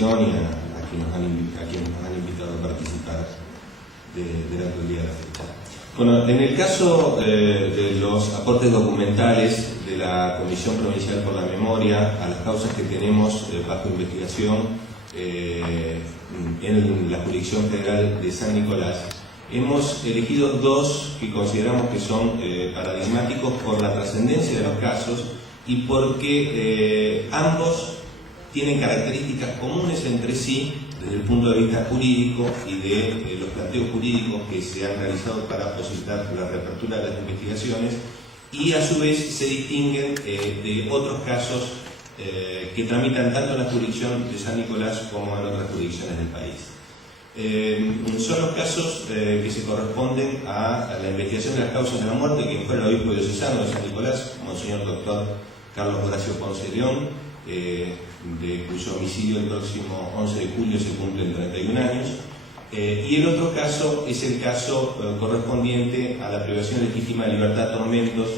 comisión y a quienes nos han invitado a participar durante el día de la fecha. Bueno, en el caso de los aportes documentales de la Comisión Provincial por la Memoria a las causas que tenemos bajo investigación en la Jurisdicción Federal de San Nicolás, hemos elegido dos que consideramos que son paradigmáticos por la trascendencia de los casos y porque ambos tienen características comunes entre sí desde el punto de vista jurídico y de los planteos jurídicos que se han realizado para posibilitar la reapertura de las investigaciones, y a su vez se distinguen de otros casos que tramitan tanto en la jurisdicción de San Nicolás como en otras jurisdicciones del país. Son los casos que se corresponden a la investigación de las causas de la muerte, que fue el obispo diocesano de San Nicolás, Monseñor Dr. Carlos Horacio Ponce León, de cuyo homicidio el próximo 11 de julio se cumplen 31 años. Y el otro caso es el caso correspondiente a la privación legítima de libertad a tormentos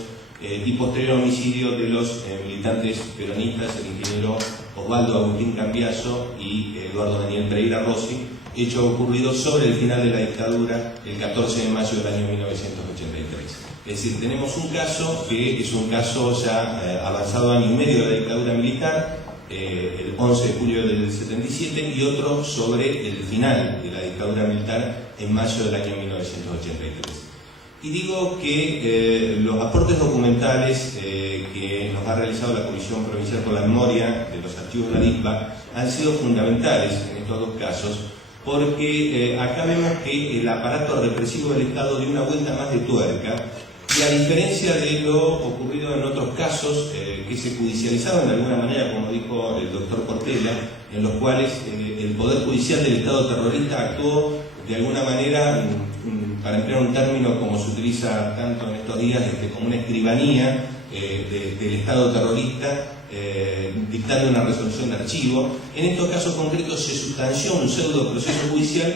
y posterior homicidio de los militantes peronistas, el ingeniero Osvaldo Agustín Cambiaso y Eduardo Daniel Pereira Rossi, hecho ocurrido sobre el final de la dictadura el 14 de mayo del año 1983. Es decir, tenemos un caso que es un caso ya avanzado año y medio de la dictadura militar, el 11 de julio del 77, y otro sobre el final de la dictadura militar en mayo del año 1983. Y digo que los aportes documentales que nos ha realizado la Comisión Provincial por la Memoria de los archivos de la DICPA han sido fundamentales en estos dos casos, porque acá vemos que el aparato represivo del Estado dio una vuelta más de tuerca, y a diferencia de lo ocurrido en otros casos que se judicializaron de alguna manera, como dijo el doctor Portela, en los cuales el Poder Judicial del Estado terrorista actuó de alguna manera, para emplear un término como se utiliza tanto en estos días, como una escribanía del Estado terrorista, dictando una resolución de archivo. En estos casos concretos se sustanció un pseudo proceso judicial.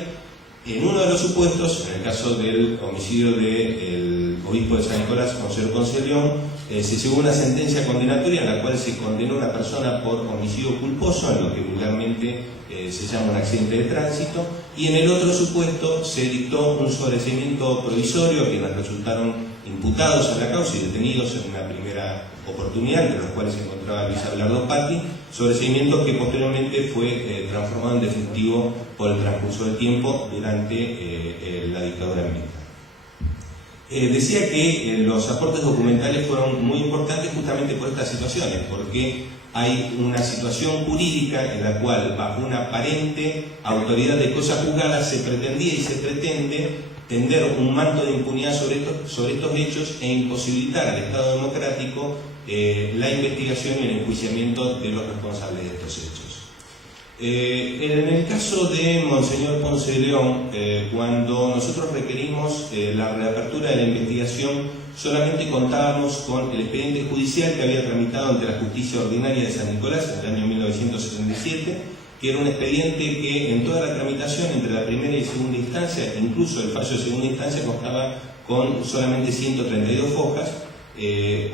En uno de los supuestos, en el caso del homicidio del obispo de San Nicolás, Monseñor Ponce León, se llegó a una sentencia condenatoria en la cual se condenó a una persona por homicidio culposo, en lo que vulgarmente se llama un accidente de tránsito, y en el otro supuesto se dictó un sobreseimiento provisorio a quienes resultaron imputados a la causa y detenidos en una primera oportunidad, entre los cuales se encontraba Luis Abelardo Patti, sobreseimiento que posteriormente fue transformado en definitivo por el transcurso del tiempo durante la dictadura militar. Decía que los aportes documentales fueron muy importantes justamente por estas situaciones, porque hay una situación jurídica en la cual, bajo una aparente autoridad de cosa juzgada, se pretendía y se pretende tender un manto de impunidad sobre estos hechos e imposibilitar al Estado democrático la investigación y el enjuiciamiento de los responsables de estos hechos. En el caso de Monseñor Ponce León, cuando nosotros requerimos la reapertura de la investigación, solamente contábamos con el expediente judicial que había tramitado ante la Justicia Ordinaria de San Nicolás en el año 1977, que era un expediente que en toda la tramitación entre la primera y segunda instancia, incluso el fallo de segunda instancia, constaba con solamente 132 hojas,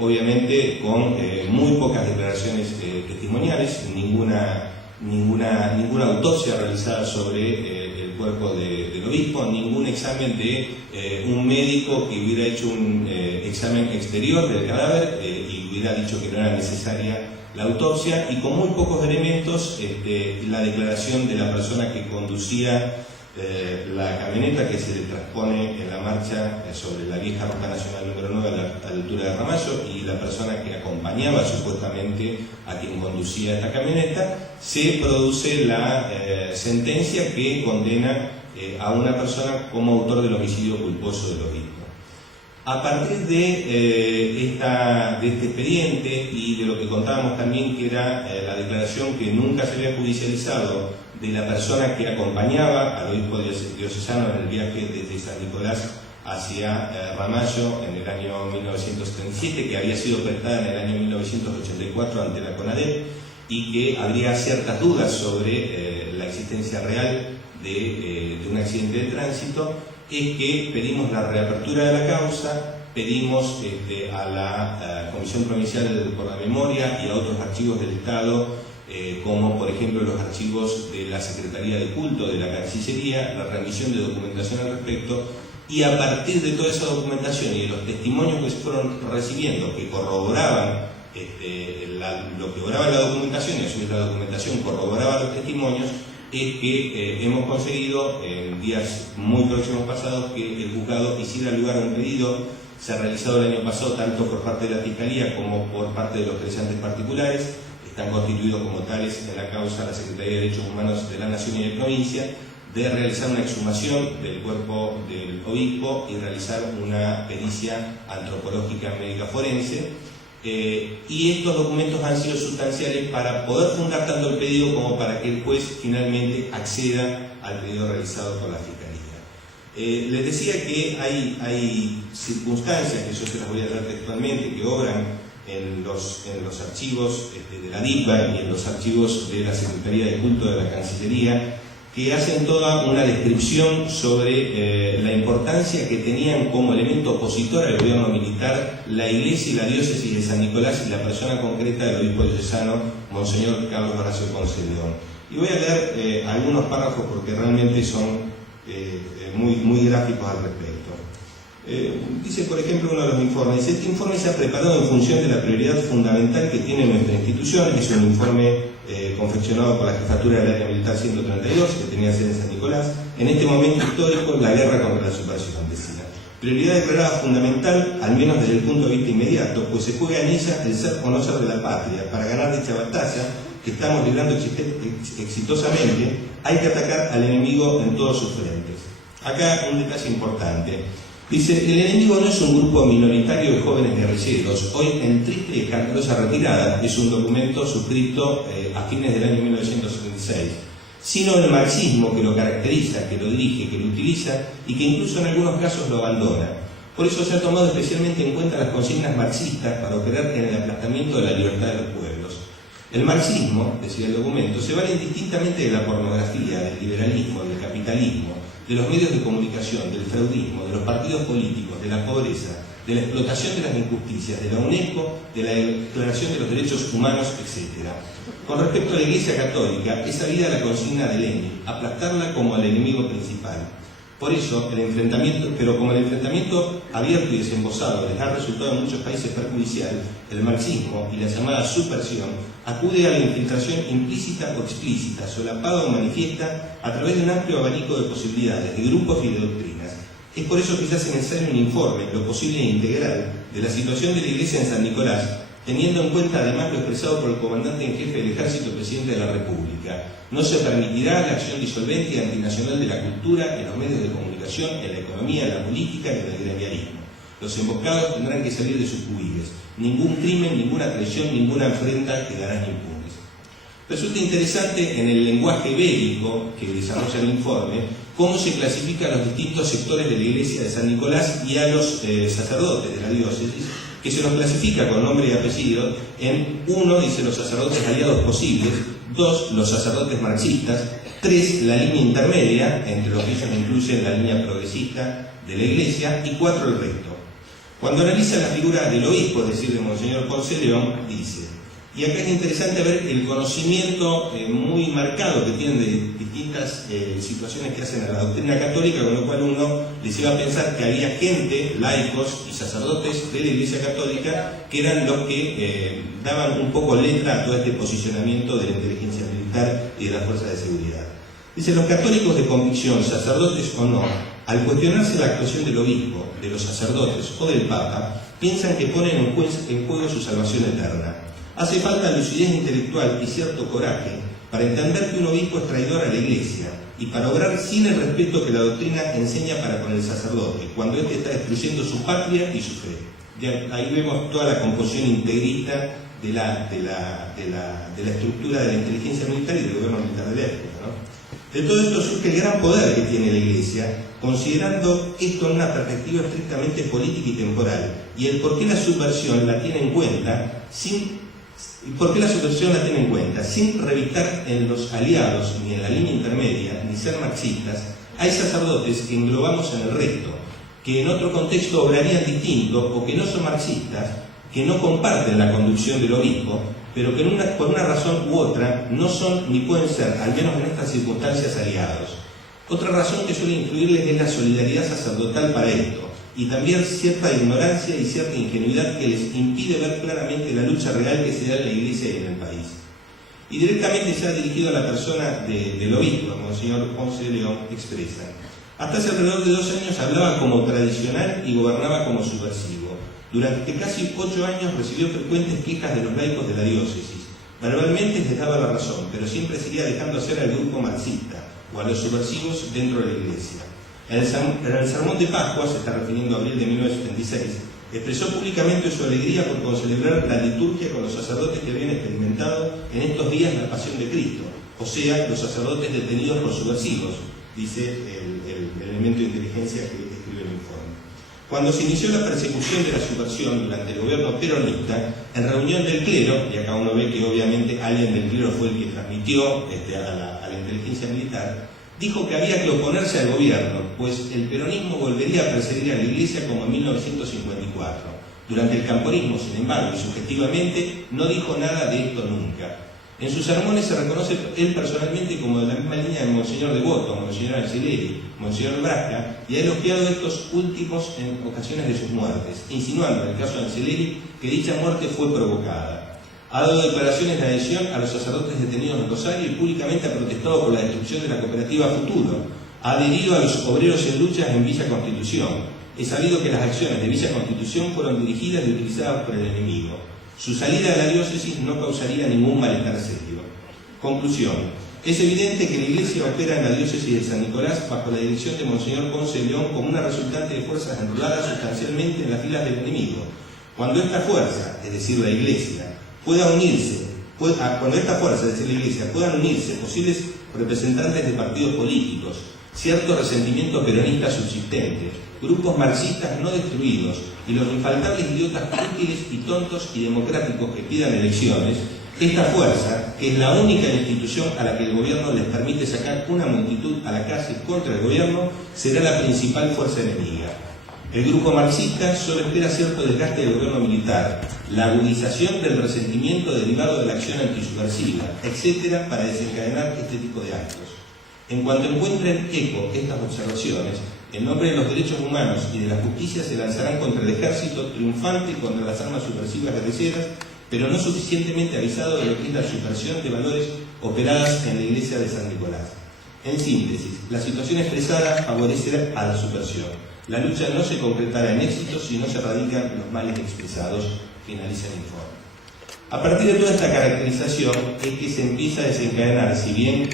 obviamente con muy pocas declaraciones testimoniales, ninguna autopsia realizada sobre el cuerpo del obispo, ningún examen de un médico que hubiera hecho un examen exterior del cadáver y hubiera dicho que no era necesaria la autopsia, y con muy pocos elementos la declaración de la persona que conducía la camioneta que se le transpone en la marcha sobre la vieja ruta nacional número 9 a la altura de Ramallo, y la persona que acompañaba supuestamente a quien conducía esta camioneta. Se produce la sentencia que condena a una persona como autor del homicidio culposo del obispo. A partir de este expediente y de lo que contábamos también, que era la declaración que nunca se había judicializado de la persona que acompañaba al obispo diocesano en el viaje desde San Nicolás hacia Ramallo en el año 1977, que había sido prestada en el año 1984 ante la CONADEP, y que habría ciertas dudas sobre la existencia real de un accidente de tránsito, es que pedimos la reapertura de la causa, pedimos a la Comisión Provincial por la Memoria y a otros archivos del Estado, como por ejemplo los archivos de la Secretaría de Culto de la Cancillería, la remisión de documentación al respecto, y a partir de toda esa documentación y de los testimonios que se fueron recibiendo, que corroboraban lo que obraba la documentación, y a su vez la documentación corroboraba los testimonios, es que hemos conseguido en días muy próximos pasados que el juzgado hiciera lugar a un pedido. Se ha realizado el año pasado tanto por parte de la Fiscalía como por parte de los creyentes particulares. Están constituidos como tales en la causa la Secretaría de Derechos Humanos de la Nación y de Provincia, de realizar una exhumación del cuerpo del obispo y realizar una pericia antropológica médica forense. Y estos documentos han sido sustanciales para poder fundar tanto el pedido como para que el juez finalmente acceda al pedido realizado por la Fiscalía. Les decía que hay circunstancias, que yo se las voy a dar textualmente, que obran en los archivos de la DIPA y en los archivos de la Secretaría de Culto de la Cancillería, que hacen toda una descripción sobre la importancia que tenían como elemento opositor al gobierno militar la Iglesia y la diócesis de San Nicolás y la persona concreta del obispo diocesano, Monseñor Carlos Horacio Ponce de León. Y voy a leer algunos párrafos porque realmente son muy gráficos al respecto. Dice, por ejemplo, uno de los informes: este informe se ha preparado en función de la prioridad fundamental que tiene nuestra institución. Es un informe confeccionado por la Jefatura del Área Militar 132, que tenía sede en San Nicolás, en este momento histórico, la guerra contra la subversión campesina. Prioridad declarada fundamental, al menos desde el punto de vista inmediato, pues se juega en ella el ser o no ser de la patria. Para ganar dicha batalla, que estamos librando exitosamente, hay que atacar al enemigo en todos sus frentes. Acá un detalle importante. Dice, el enemigo no es un grupo minoritario de jóvenes guerrilleros, hoy en triste y escandalosa retirada, es un documento suscrito a fines del año 1976, sino el marxismo que lo caracteriza, que lo dirige, que lo utiliza y que incluso en algunos casos lo abandona. Por eso se ha tomado especialmente en cuenta las consignas marxistas para operar en el aplastamiento de la libertad de los pueblos. El marxismo, decía el documento, se vale indistintamente de la pornografía, del liberalismo, del capitalismo, de los medios de comunicación, del feudismo, de los partidos políticos, de la pobreza, de la explotación de las injusticias, de la UNESCO, de la Declaración de los Derechos Humanos, etc. Con respecto a la Iglesia Católica, es sabida la consigna de Lenin, aplastarla como al enemigo principal. Por eso, como el enfrentamiento abierto y desembosado les ha resultado en muchos países perjudicial, el marxismo y la llamada subversión acude a la infiltración implícita o explícita, solapada o manifiesta, a través de un amplio abanico de posibilidades, de grupos y de doctrinas. Es por eso que se hace necesario un informe, lo posible e integral, de la situación de la Iglesia en San Nicolás, teniendo en cuenta además lo expresado por el comandante en jefe del Ejército, presidente de la República. No se permitirá la acción disolvente y antinacional de la cultura, en los medios de comunicación, en la economía, en la política y en el gremialismo. Los emboscados tendrán que salir de sus cubiles. Ningún crimen, ninguna traición, ninguna afrenta quedarán impunes. Resulta interesante en el lenguaje bélico que desarrolla el informe cómo se clasifican los distintos sectores de la Iglesia de San Nicolás y a los sacerdotes de la diócesis, que se los clasifica con nombre y apellido en 1, dice, los sacerdotes aliados posibles; 2, los sacerdotes marxistas; 3, la línea intermedia, entre los que ellos incluyen la línea progresista de la Iglesia; y 4, el resto. Cuando analiza la figura del obispo, es decir, de Monseñor Ponce de León, dice, y acá es interesante ver el conocimiento muy marcado que tienen de distintas situaciones que hacen a la doctrina católica, con lo cual uno les iba a pensar que había gente, laicos y sacerdotes de la Iglesia Católica, que eran los que daban un poco letra a todo este posicionamiento de la inteligencia militar y de las fuerzas de seguridad. Dice, los católicos de convicción, sacerdotes o no, al cuestionarse la actuación del obispo, de los sacerdotes o del Papa, piensan que ponen en juego su salvación eterna. Hace falta lucidez intelectual y cierto coraje para entender que un obispo es traidor a la Iglesia y para obrar sin el respeto que la doctrina enseña para con el sacerdote, cuando éste está destruyendo su patria y su fe. Ahí vemos toda la composición integrista de la estructura de la inteligencia militar y del gobierno militar de la época, ¿no? De todo esto surge el gran poder que tiene la Iglesia, considerando esto en una perspectiva estrictamente política y temporal, y el por qué la subversión la tiene en cuenta sin revistar en los aliados, ni en la línea intermedia, ni ser marxistas. Hay sacerdotes que englobamos en el resto, que en otro contexto obrarían distinto o que no son marxistas, que no comparten la conducción del obispo, pero que por una razón u otra no son ni pueden ser, al menos en estas circunstancias, aliados. Otra razón que suele influirles es la solidaridad sacerdotal para esto, y también cierta ignorancia y cierta ingenuidad que les impide ver claramente la lucha real que se da en la Iglesia y en el país. Y directamente se ha dirigido a la persona del obispo, Monseñor Ponce de León, expresa: hasta hace alrededor de 2 años hablaba como tradicional y gobernaba como subversivo. Durante casi 8 años recibió frecuentes quejas de los laicos de la diócesis. Verbalmente les daba la razón, pero siempre seguía dejando hacer al grupo marxista o a los subversivos dentro de la Iglesia. En el sermón de Pascua, se está refiriendo a abril de 1976, expresó públicamente su alegría por concelebrar la liturgia con los sacerdotes que habían experimentado en estos días la pasión de Cristo, o sea, los sacerdotes detenidos por subversivos, dice el elemento de inteligencia que escribe el informe. Cuando se inició la persecución de la subversión durante el gobierno peronista, en reunión del clero, y acá uno ve que obviamente alguien del clero fue el que transmitió a la inteligencia militar, dijo que había que oponerse al gobierno, pues el peronismo volvería a perseguir a la Iglesia como en 1954. Durante el camporismo, sin embargo, y subjetivamente, no dijo nada de esto nunca. En sus sermones se reconoce él personalmente como de la misma línea de Monseñor Devoto, Monseñor Angeleri, Monseñor Brasca, y ha elogiado estos últimos en ocasiones de sus muertes, insinuando en el caso de Angeleri que dicha muerte fue provocada. Ha dado declaraciones de adhesión a los sacerdotes detenidos en Rosario y públicamente ha protestado por la destrucción de la cooperativa Futuro. Ha adherido a los obreros en luchas en Villa Constitución. Es sabido que las acciones de Villa Constitución fueron dirigidas y utilizadas por el enemigo. Su salida de la diócesis no causaría ningún malestar serio. Conclusión. Es evidente que la Iglesia opera en la diócesis de San Nicolás bajo la dirección de Monseñor Ponce de León como una resultante de fuerzas enroladas sustancialmente en las filas del enemigo. Cuando esta fuerza, es decir, la Iglesia, puedan unirse posibles representantes de partidos políticos, ciertos resentimientos peronistas subsistentes, grupos marxistas no destruidos y los infaltables idiotas útiles y tontos y democráticos que pidan elecciones, esta fuerza, que es la única institución a la que el gobierno les permite sacar una multitud a la calle contra el gobierno, será la principal fuerza enemiga. El grupo marxista solo espera cierto desgaste del gobierno militar, la agudización del resentimiento derivado de la acción antisubversiva, etc., para desencadenar este tipo de actos. En cuanto encuentren eco estas observaciones, en nombre de los derechos humanos y de la justicia se lanzarán contra el ejército triunfante contra las armas subversivas guerrilleras, pero no suficientemente avisado de lo que es la subversión de valores operadas en la iglesia de San Nicolás. En síntesis, la situación expresada favorecerá a la subversión. La lucha no se concretará en éxito si no se erradican los males expresados, finaliza el informe. A partir de toda esta caracterización es que se empieza a desencadenar, si bien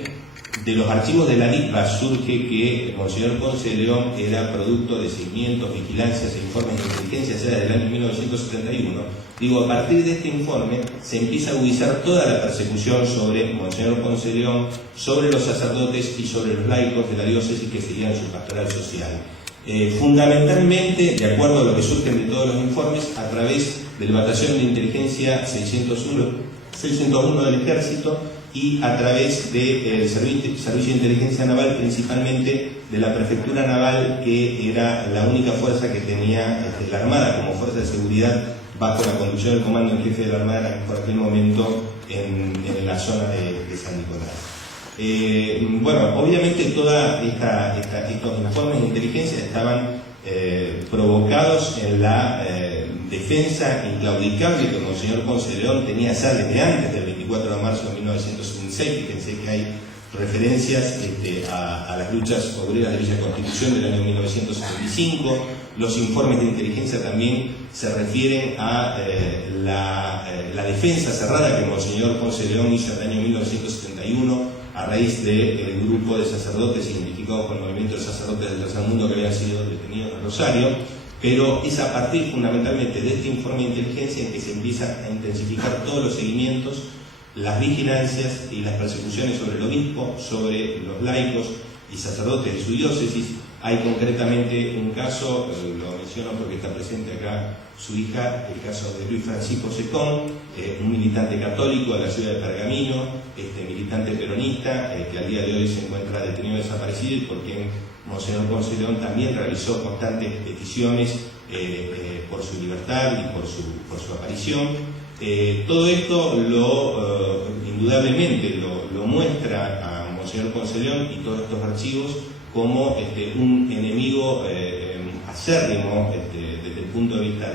de los archivos de la NIPA surge que Monseñor Ponce de León era producto de seguimientos, vigilancias e informes de inteligencia ya desde el año 1971, a partir de este informe se empieza a agudizar toda la persecución sobre Monseñor Ponce de León, sobre los sacerdotes y sobre los laicos de la diócesis que seguían su pastoral social. Fundamentalmente, de acuerdo a lo que surgen de todos los informes, a través del Batallón de Inteligencia 601 del Ejército y a través del Servicio de Inteligencia Naval, principalmente de la Prefectura Naval, que era la única fuerza que tenía la Armada como fuerza de seguridad bajo la conducción del comando en jefe de la Armada por aquel momento en la zona de San Nicolás. Obviamente todos estos informes de inteligencia estaban provocados en la defensa inclaudicable que Monseñor Ponce de León tenía ya desde antes del 24 de marzo de 1976. Fíjense que hay referencias a las luchas obreras de Villa Constitución del año 1975. Los informes de inteligencia también se refieren a la defensa cerrada que Monseñor Ponce de León hizo en el año 1971 a raíz del grupo de sacerdotes identificados con el movimiento de sacerdotes del Tercer Mundo que habían sido detenidos en Rosario, pero es a partir fundamentalmente de este informe de inteligencia en que se empiezan a intensificar todos los seguimientos, las vigilancias y las persecuciones sobre el obispo, sobre los laicos y sacerdotes de su diócesis. Hay concretamente un caso, lo menciono porque está presente acá su hija, el caso de Luis Francisco Secón, un militante católico de la ciudad de Pergamino, militante peronista, que al día de hoy se encuentra detenido desaparecido y por quien Monseñor Ponce León también realizó constantes peticiones por su libertad y por su aparición. Todo esto indudablemente lo muestra a Monseñor Ponce León y todos estos archivos como un enemigo acérrimo desde el punto de vista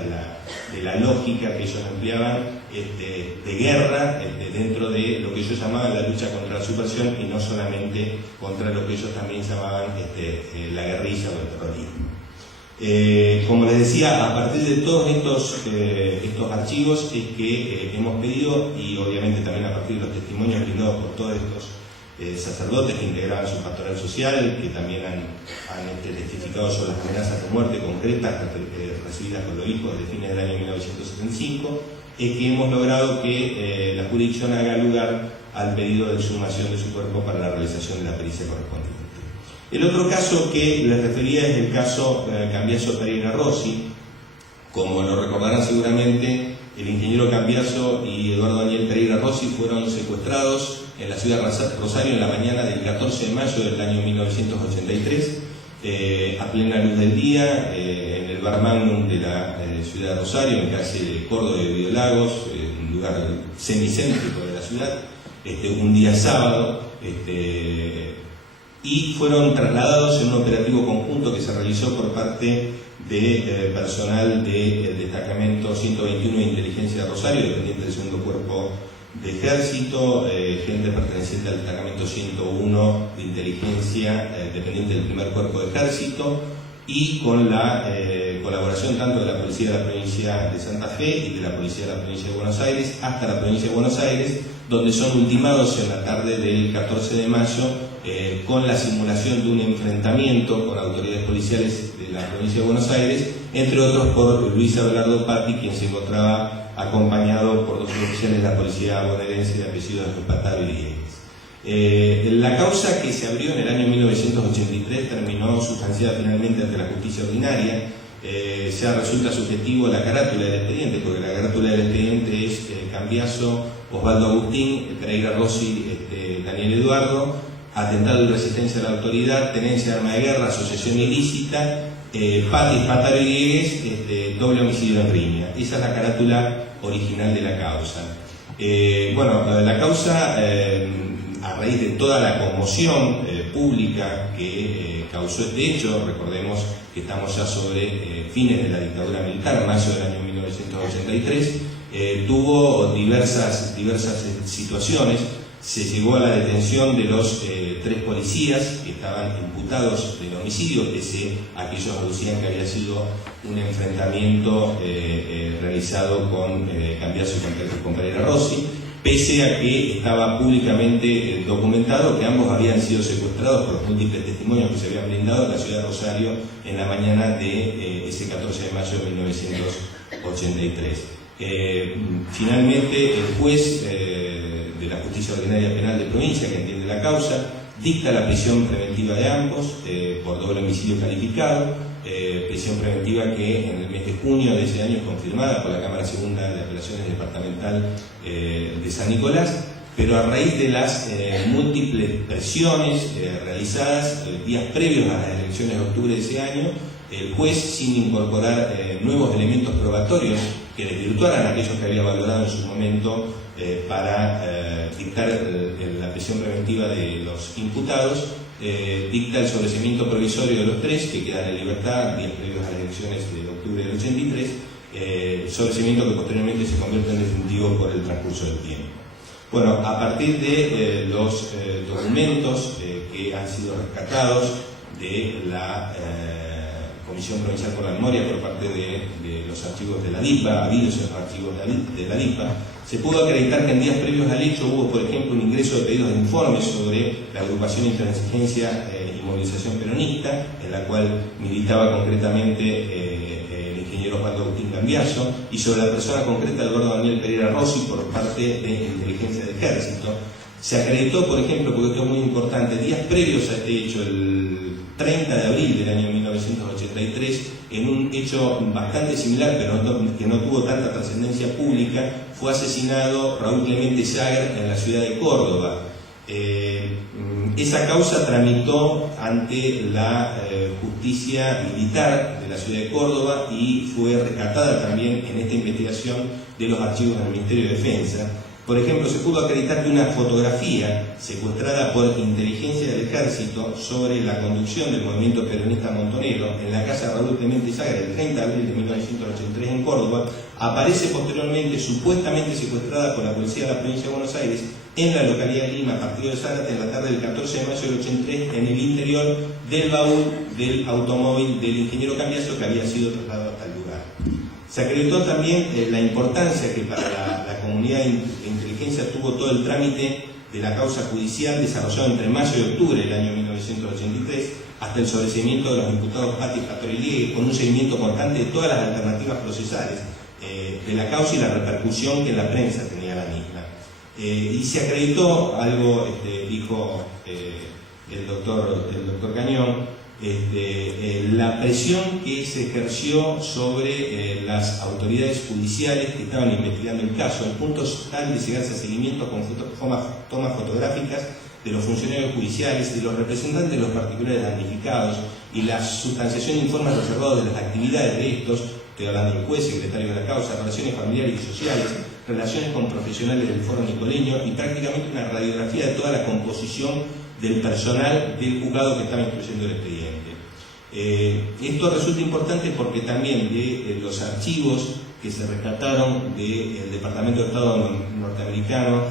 de la lógica que ellos empleaban de guerra dentro de lo que ellos llamaban la lucha contra la subversión y no solamente contra lo que ellos también llamaban la guerrilla o el terrorismo. Como les decía, a partir de todos estos archivos es que hemos pedido, y obviamente también a partir de los testimonios brindados por todos estos sacerdotes que integraban su pastoral social, que también han testificado sobre las amenazas de muerte concretas recibidas por los hijos desde fines del año 1975, es que hemos logrado que la jurisdicción haga lugar al pedido de exhumación de su cuerpo para la realización de la pericia correspondiente. El otro caso que les refería es el caso Cambiaso Pereira Rossi. Como lo recordarán seguramente, el ingeniero Cambiaso y Eduardo Daniel Pereira Rossi fueron secuestrados en la ciudad de Rosario en la mañana del 14 de mayo del año 1983, a plena luz del día, en el bar Magnum de la ciudad de Rosario, en calle Córdoba de Biolagos, un lugar semicéntrico de la ciudad, un día sábado, y fueron trasladados en un operativo conjunto que se realizó por parte de personal del destacamento 121 de inteligencia de Rosario, dependiente del segundo cuerpo de ejército, gente perteneciente al destacamento 101 de inteligencia, dependiente del primer cuerpo de ejército, y con la colaboración tanto de la Policía de la Provincia de Santa Fe y de la Policía de la Provincia de Buenos Aires, hasta la Provincia de Buenos Aires, donde son ultimados en la tarde del 14 de mayo con la simulación de un enfrentamiento con autoridades policiales de la Provincia de Buenos Aires, entre otros por Luis Abelardo Patti, quien se encontraba acompañado por dos oficiales de la policía bonaerense de apellido Espataro y Diegues. La causa que se abrió en el año 1983 terminó sustanciada finalmente ante la justicia ordinaria. Resulta subjetivo la carátula del expediente, porque la carátula del expediente es Cambiaso, Osvaldo Agustín, Pereira Rossi, Daniel Eduardo, atentado de resistencia a la autoridad, tenencia de arma de guerra, asociación ilícita, Patti, Espataro y Diegues, doble homicidio en riña. Esa es la carátula original de la causa. La causa, a raíz de toda la conmoción pública que causó este hecho, recordemos que estamos ya sobre fines de la dictadura militar, mayo del año 1983, tuvo diversas situaciones. Se llegó a la detención de los 3 policías que estaban imputados del homicidio, pese a que ellos aducían que había sido un enfrentamiento realizado con Cambiaso y con Pereira Rossi, pese a que estaba públicamente documentado que ambos habían sido secuestrados por los múltiples testimonios que se habían brindado en la ciudad de Rosario en la mañana de ese 14 de mayo de 1983. Finalmente, el juez de la Justicia Ordinaria Penal de Provincia, que entiende la causa, dicta la prisión preventiva de ambos por doble homicidio calificado, prisión preventiva que en el mes de junio de ese año es confirmada por la Cámara Segunda de Apelaciones Departamental de San Nicolás, pero a raíz de las múltiples presiones realizadas días previos a las elecciones de octubre de ese año, el juez, sin incorporar nuevos elementos probatorios que desvirtuaran aquellos que había valorado en su momento para dictar la prisión preventiva de los imputados, dicta el sobreseimiento provisorio de los 3 que quedan en libertad días previos a las elecciones de octubre del 83, sobreseimiento que posteriormente se convierte en definitivo por el transcurso del tiempo. Bueno, a partir de los documentos que han sido rescatados de la Comisión Provincial por la Memoria por parte de los archivos de la DIPA, habidos en los archivos de la DIPA, se pudo acreditar que en días previos al hecho hubo, por ejemplo, un ingreso de pedidos de informes sobre la agrupación Intransigencia y Movilización Peronista, en la cual militaba concretamente el ingeniero Osvaldo Agustín Cambiaso, y sobre la persona concreta de Eduardo Daniel Pereira Rossi por parte de Inteligencia del Ejército. Se acreditó, por ejemplo, porque esto es muy importante, días previos a este hecho, el 30 de abril del año 1983, en un hecho bastante similar, pero que no tuvo tanta trascendencia pública, fue asesinado Raúl Clemente Sager en la ciudad de Córdoba. Esa causa tramitó ante la justicia militar de la ciudad de Córdoba y fue rescatada también en esta investigación de los archivos del Ministerio de Defensa. Por ejemplo, se pudo acreditar que una fotografía secuestrada por inteligencia del Ejército sobre la conducción del movimiento peronista montonero en la casa de Raúl Clemente Sager el 30 de abril de 1983 en Córdoba aparece posteriormente supuestamente secuestrada por la policía de la provincia de Buenos Aires en la localidad de Lima, partido de Zárate, en la tarde del 14 de mayo del 83, en el interior del baúl del automóvil del ingeniero Cambiaso que había sido trasladado hasta el lugar. Se acreditó también la importancia que para la comunidad de inteligencia tuvo todo el trámite de la causa judicial desarrollado entre mayo y octubre del año 1983 hasta el sobreseimiento de los imputados Patti, Pastor y Ligue, con un seguimiento constante de todas las alternativas procesales de la causa y la repercusión que en la prensa tenía la misma. Y se acreditó algo, dijo el doctor Cañón, la presión que se ejerció sobre las autoridades judiciales que estaban investigando el caso, al punto tal de llegarse a seguimiento con tomas fotográficas de los funcionarios judiciales, de los representantes de los particulares damnificados y la sustanciación de informes reservados de las actividades de estos. Estoy hablando del juez, secretario de la causa, relaciones familiares y sociales, relaciones con profesionales del foro nicoleño y prácticamente una radiografía de toda la composición del personal del juzgado que estaba instruyendo el expediente. Esto resulta importante porque también de los archivos que se rescataron del Departamento de Estado norteamericano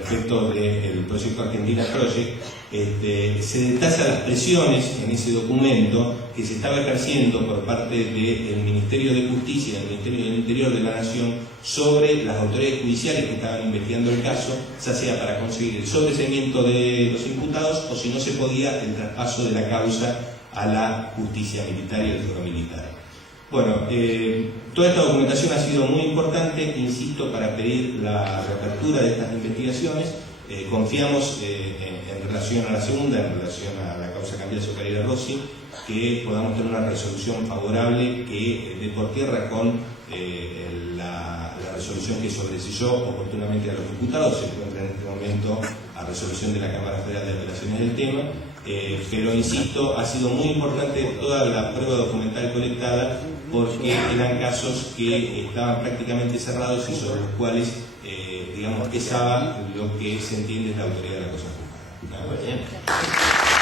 respecto del proyecto Argentina Project, se detallan las presiones en ese documento que se estaba ejerciendo por parte del Ministerio de Justicia y del Ministerio del Interior de la Nación sobre las autoridades judiciales que estaban investigando el caso, ya sea para conseguir el sobreseimiento de los imputados o, si no se podía, el traspaso de la causa a la justicia militar y el foro militar. Bueno, toda esta documentación ha sido muy importante, insisto, para pedir la reapertura de estas investigaciones. Confiamos en relación a la segunda, en relación a la causa Cambiaso Carrera Rossi, que podamos tener una resolución favorable que dé por tierra con la resolución que sobreseyó oportunamente a los diputados. Se encuentra en este momento a resolución de la Cámara Federal de Apelaciones del tema. Pero insisto, ha sido muy importante toda la prueba documental colectada porque eran casos que estaban prácticamente cerrados y sobre los cuales, pesaba lo que se entiende de la autoridad de la cosa juzgada.